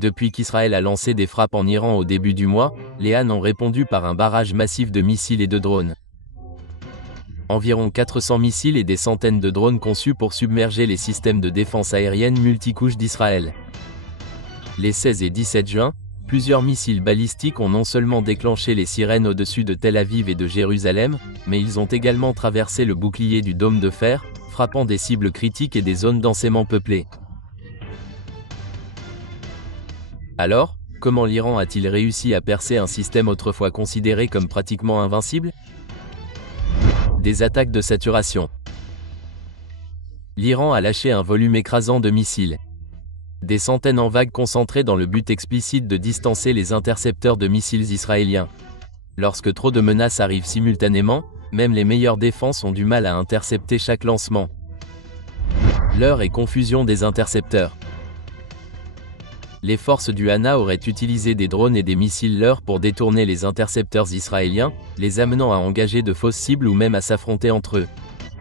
Depuis qu'Israël a lancé des frappes en Iran au début du mois, les Han ont répondu par un barrage massif de missiles et de drones. Environ 400 missiles et des centaines de drones conçus pour submerger les systèmes de défense aérienne multicouches d'Israël. Les 16 et 17 juin, plusieurs missiles balistiques ont non seulement déclenché les sirènes au-dessus de Tel Aviv et de Jérusalem, mais ils ont également traversé le bouclier du dôme de fer, frappant des cibles critiques et des zones densément peuplées. Alors, comment l'Iran a-t-il réussi à percer un système autrefois considéré comme pratiquement invincible? Des attaques de saturation. L'Iran a lâché un volume écrasant de missiles. Des centaines en vagues concentrées dans le but explicite de distancer les intercepteurs de missiles israéliens. Lorsque trop de menaces arrivent simultanément, même les meilleures défenses ont du mal à intercepter chaque lancement. Leurre et confusion des intercepteurs. Les forces du Hana auraient utilisé des drones et des missiles leurre pour détourner les intercepteurs israéliens, les amenant à engager de fausses cibles ou même à s'affronter entre eux.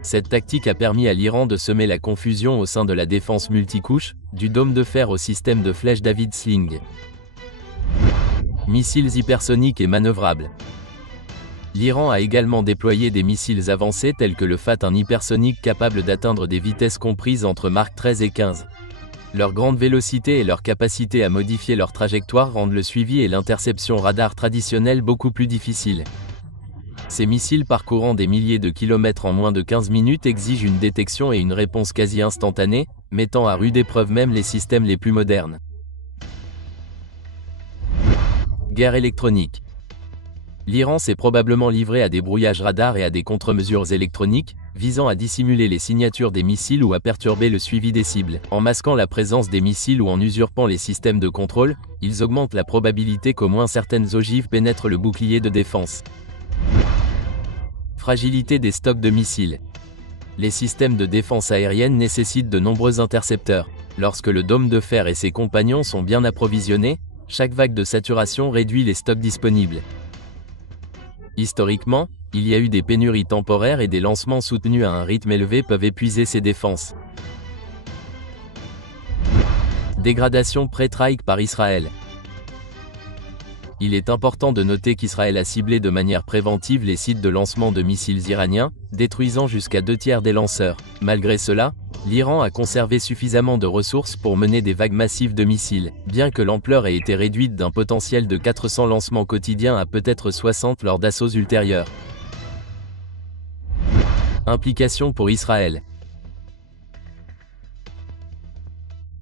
Cette tactique a permis à l'Iran de semer la confusion au sein de la défense multicouche, du dôme de fer au système de flèches David Sling. Missiles hypersoniques et manœuvrables. L'Iran a également déployé des missiles avancés tels que le Fat-1 hypersonique capable d'atteindre des vitesses comprises entre Mach 13 et 15. Leur grande vélocité et leur capacité à modifier leur trajectoire rendent le suivi et l'interception radar traditionnelle beaucoup plus difficiles. Ces missiles parcourant des milliers de kilomètres en moins de 15 minutes exigent une détection et une réponse quasi instantanée, mettant à rude épreuve même les systèmes les plus modernes. Guerre électronique. L'Iran s'est probablement livré à des brouillages radars et à des contre-mesures électroniques, visant à dissimuler les signatures des missiles ou à perturber le suivi des cibles. En masquant la présence des missiles ou en usurpant les systèmes de contrôle, ils augmentent la probabilité qu'au moins certaines ogives pénètrent le bouclier de défense. Fragilité des stocks de missiles. Les systèmes de défense aérienne nécessitent de nombreux intercepteurs. Lorsque le dôme de fer et ses compagnons sont bien approvisionnés, chaque vague de saturation réduit les stocks disponibles. Historiquement, il y a eu des pénuries temporaires et des lancements soutenus à un rythme élevé peuvent épuiser ces défenses. Dégradation pré-trike par Israël. Il est important de noter qu'Israël a ciblé de manière préventive les sites de lancement de missiles iraniens, détruisant jusqu'à 2/3 des lanceurs. Malgré cela, l'Iran a conservé suffisamment de ressources pour mener des vagues massives de missiles, bien que l'ampleur ait été réduite d'un potentiel de 400 lancements quotidiens à peut-être 60 lors d'assauts ultérieurs. Implications pour Israël.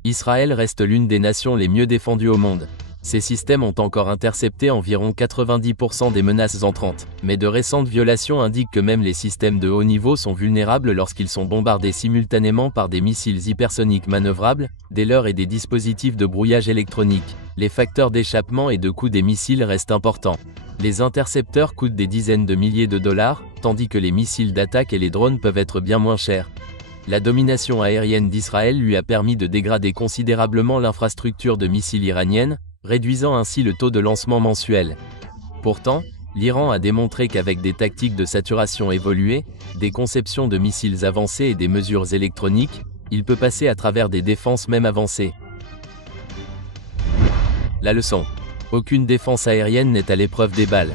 Israël reste l'une des nations les mieux défendues au monde. Ces systèmes ont encore intercepté environ 90% des menaces entrantes, mais de récentes violations indiquent que même les systèmes de haut niveau sont vulnérables lorsqu'ils sont bombardés simultanément par des missiles hypersoniques manœuvrables, des leurres et des dispositifs de brouillage électronique. Les facteurs d'échappement et de coût des missiles restent importants. Les intercepteurs coûtent des dizaines de milliers de dollars, tandis que les missiles d'attaque et les drones peuvent être bien moins chers. La domination aérienne d'Israël lui a permis de dégrader considérablement l'infrastructure de missiles iranienne, réduisant ainsi le taux de lancement mensuel. Pourtant, l'Iran a démontré qu'avec des tactiques de saturation évoluées, des conceptions de missiles avancées et des mesures électroniques, il peut passer à travers des défenses même avancées. La leçon. Aucune défense aérienne n'est à l'épreuve des balles.